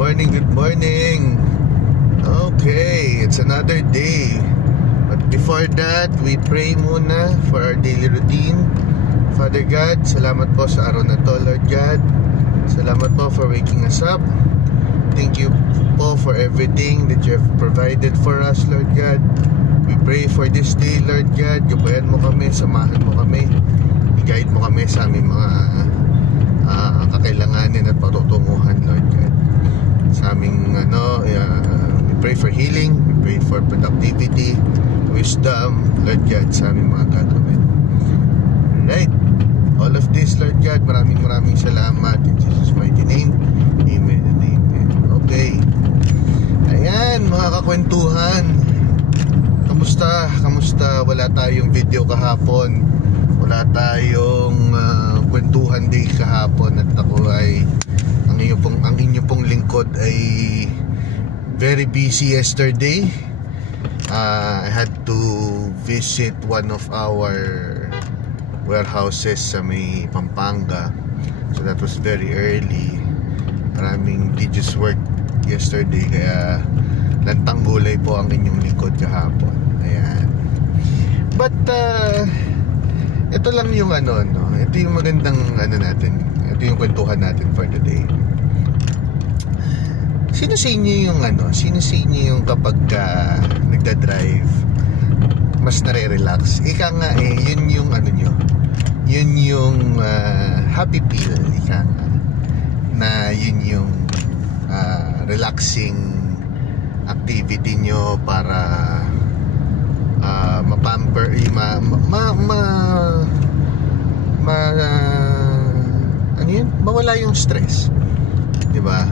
morning, good morning. Okay, it's another day. But before that, we pray muna for our daily routine. Father God, salamat po sa araw na to, Lord God. Salamat po for waking us up. Thank you po for everything that you have provided for us, Lord God. We pray for this day, Lord God. Gabayan mo kami, samahan mo kami, i-guide mo kami sa aming mga kakailanganin at patutunguhan, Lord God. Sa aming we pray for healing, we pray for productivity, wisdom, Lord God, sa aming mga gagawin. Right, all of this, Lord God, maraming salamat in Jesus' mighty name. Amen and amen. Okay, ayan mga kakwentuhan, kamusta? Wala tayong video kahapon, wala tayong kwentuhan day kahapon, at ako ay ang inyo pong lingkod ay very busy yesterday. I had to visit one of our warehouses sa may Pampanga, so that was very early. Maraming tedious work yesterday, kaya lantang gulay po ang inyong lingkod kahapon. Ayan. But ito lang yung ito yung magandang natin. Ito yung kwentuhan natin for today. Sino sa inyo yung kapag nagda-drive mas nare-relax? Ika nga yun yung nyo. Yun yung happy pill, ika nga. Na yun yung relaxing activity nyo para ma-pamper, mawala yung stress, di ba?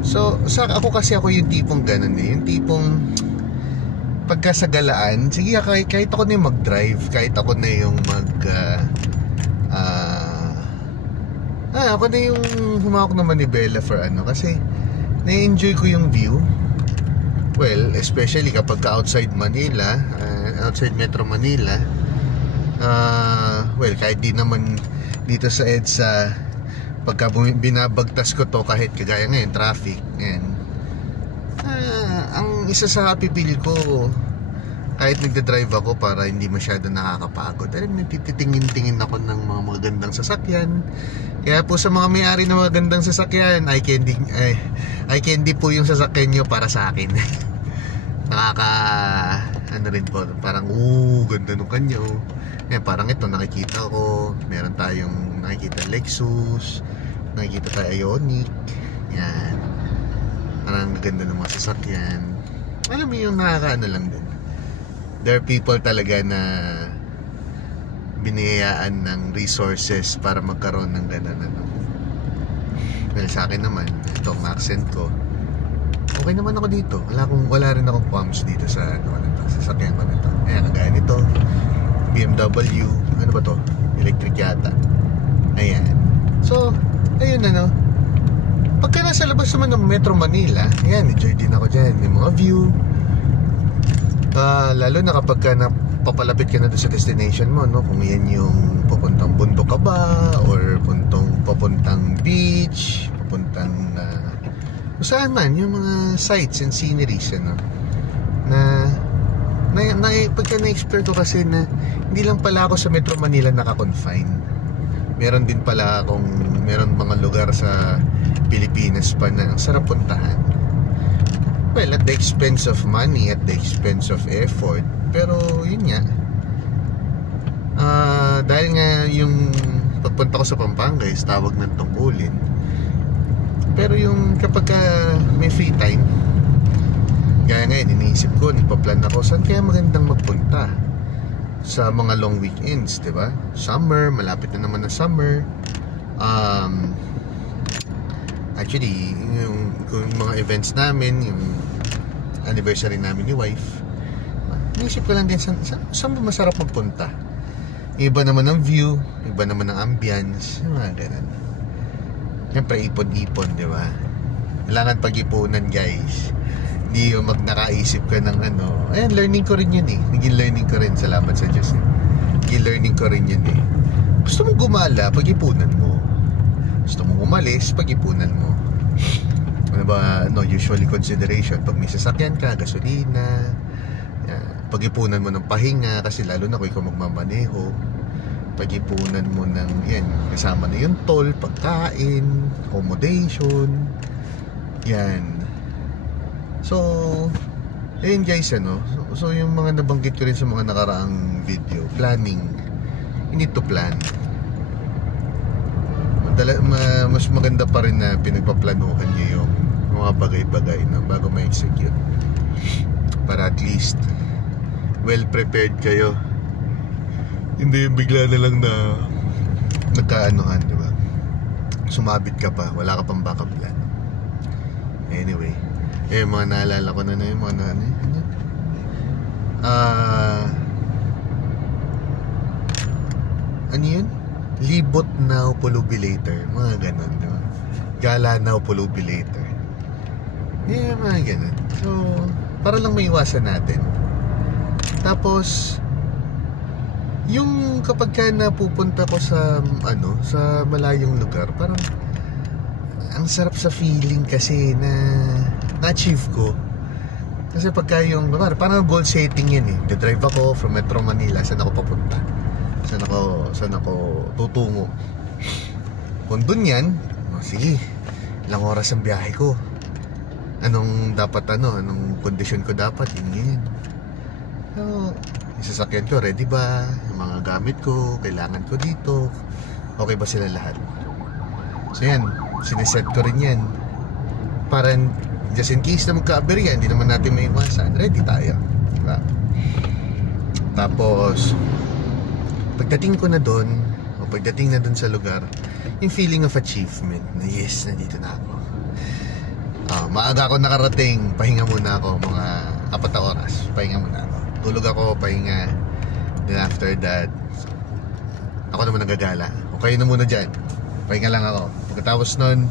So ako yung tipong ganun yung tipong pagkasagalaan, sige kahit ako na yung mag-drive, kahit ako na yung ako na yung humawak ng manibela for kasi na-enjoy ko yung view. Well, especially kapag outside Manila, outside Metro Manila, well, kahit di naman dito sa EDSA, pagka binabagtas ko to, kahit kagaya ngayon traffic, ang isa sa happy feel ko kahit nagda-drive ako, para hindi masyado nakakapagod, dahil nagtitingin-tingin ako ng mga magagandang sasakyan. Kaya po sa mga may-ari ng magagandang sasakyan, eye candy po yung sasakyan nyo para sa akin. Rin po, parang ganda nung kanya. Parang ito nakikita ko, meron tayong nakikita Lexus, nakikita tayo Ioniq. Yan, parang ganda ng mga sasakyan. Alam mo yung lang din. There are people talaga na biniyayaan ng resources para magkaroon ng ganun. Well, sa akin naman, itong accent ko, okay naman ako dito. Wala rin akong qualms dito sa sasakyan ko nito. Ayan, kagaya nito, BMW, ano ba to? Electric yata. Ayan. So, ayun pagka nasa labas naman ng Metro Manila, ayan, enjoy din ako dyan. Yung mga view. Lalo na kapag papalapit ka na doon sa destination mo, kung yan yung papuntang bundok ka ba, or papuntang beach, papuntang saan man, yung mga sights and sceneries pagka na-explore ko kasi na hindi lang pala ako sa Metro Manila naka-confine. Meron din pala meron mga lugar sa Pilipinas pa na ang sarap puntahan. Well, at the expense of money, at the expense of effort. Pero yun nga, dahil nga yung pagpunta ko sa Pampanga is tawag ng tungkulin. Pero yung kapag may free time, gaya ngayon, iniisip ko, nagpa-plan ako saan kaya magandang magpunta sa mga long weekends, diba? Summer, malapit na naman na summer. Actually, yung mga events namin, yung anniversary namin ni wife, iniisip ko lang din saan ba masarap magpunta. Iba naman ang view, iba naman ang ambience, mga ganun. Siyempre ipon-ipon, diba? Kailangan pag-ipunan, guys. Hindi yung nakaisip ka ng ayan, learning ko rin yun naging learning ko rin, salamat sa Diyos naging learning ko rin yun Gusto mong gumala, pag-ipunan mo. Gusto mong umalis, pag-ipunan mo. Ano ba, usually consideration pag may sasakyan ka, gasolina, pag-ipunan mo ng pahinga, kasi lalo na kung ikaw magmamaneho, pag-ipunan mo ng yan, kasama na yung toll, pagkain, accommodation, yan. So ayun guys, so yung mga nabanggit ko rin sa mga nakaraang video, planning, you need to plan. Mas maganda pa rin na pinagpaplanuhan nyo yung mga bagay-bagay na bago ma-execute, para at least well prepared kayo. Hindi yung bigla na lang na nagkaanuhan, diba? Sumabit ka pa, wala ka pang backup plan. Anyway, mga naalala ko na yung mga ano yun? Libot now, pulubi later. Mga ganon, diba? Gala now, pulubi later. Mga ganon. So, para lang maiwasan natin. Tapos yung kapag ka napupunta ko sa sa malayong lugar, parang ang sarap sa feeling kasi na-achieve ko. Kasi pagka yung parang goal setting yan Drive ako from Metro Manila, saan ako papunta, saan ako tutungo. Kung dun yan, sige, ilang oras ang biyahe ko, anong kondisyon ko dapat, yun. So, yung sasakyan ko, ready ba? Yung mga gamit ko, kailangan ko dito, okay ba sila lahat? So yan, sineset ko rin yan para just in case na magka-aberya, hindi naman natin maiwasan, ready tayo, diba? Tapos pagdating ko na doon, o pagdating na doon sa lugar, yung feeling of achievement na yes, nandito na ako. Maaga ako nakarating, pahinga muna ako, mga 4 na oras, pahinga muna ako, tulog ako, pahinga. Then after that, ako naman nagagala, o kayo na muna dyan, pahinga lang ako. Pagkatapos nun,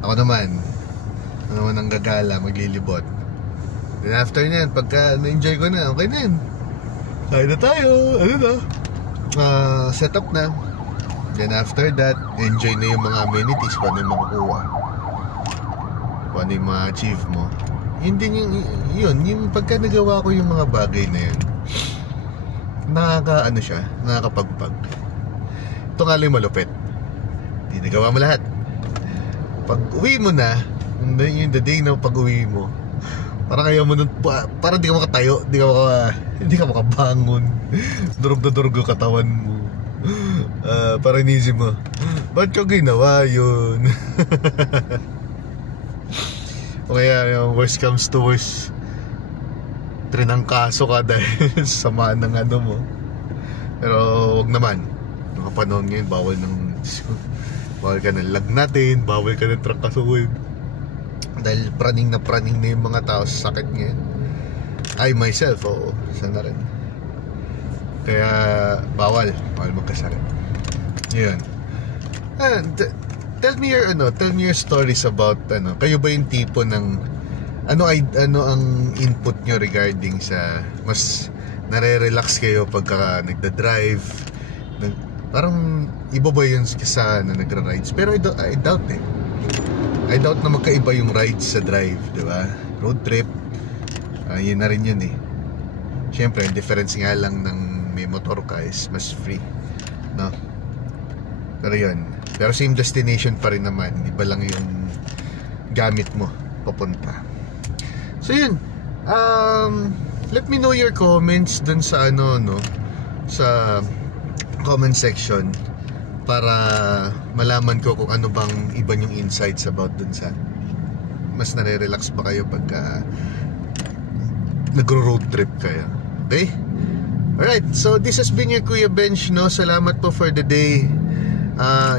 ako naman ang gagala, maglilibot. Then after nyan, pagka na-enjoy ko na, okay na yan, kain na tayo, set up na. Then after that, enjoy na yung mga amenities, kung ano yung makukuha, kung ano yung ma-achieve mo. Yun din yung pagka nagawa ko yung mga bagay na yun, nakakapagpag. Ito nga lang yung malupit, hindi nagawa mo lahat. Pag uwi mo na, yung the day na pag uwi mo, parang ayaw mo nun, parang di ka makatayo, hindi ka makabangon, durog na durog yung katawan mo. Parang inisip mo, ba't ko ginawa yun? O kaya yung worst comes to worst, trinangkaso ka dahil sama ng mo. Pero wag naman, mga panahon ngayon, bawal ka ng lagnatin, bawal ka ng trangkasuhin, dahil praning na yung mga tao sa sakit ngayon. I myself, sana rin. Kaya bawal magkasakit. Yun. Tell me your stories about kayo ba yung tipo ng ano ang input nyo regarding sa mas nare-relax kayo pagka nagda-drive, parang iba ba yun sa nagra-rides? Pero I doubt I doubt na magkaiba yung rides sa drive, di ba? Road trip, yun na rin yun Siyempre, ang difference nga lang ng may motor ka is mas free, no? Pero same destination pa rin naman, iba lang yung gamit mo papunta. So yun, let me know your comments dun sa sa comment section, para malaman ko kung ano bang iba yung insights about dun sa mas nare-relax ba kayo pagka nagro-road trip kayo. Okay? Alright, so this has been your Kuya Bench, Salamat po for the day.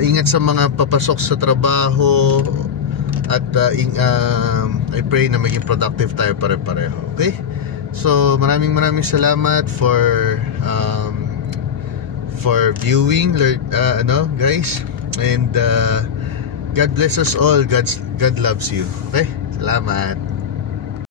Ingat sa mga papasok sa trabaho, at I pray na maging productive tayo pare-pareho. Okay? So maraming salamat for viewing, guys, and God bless us all. God loves you. Okay? Salamat.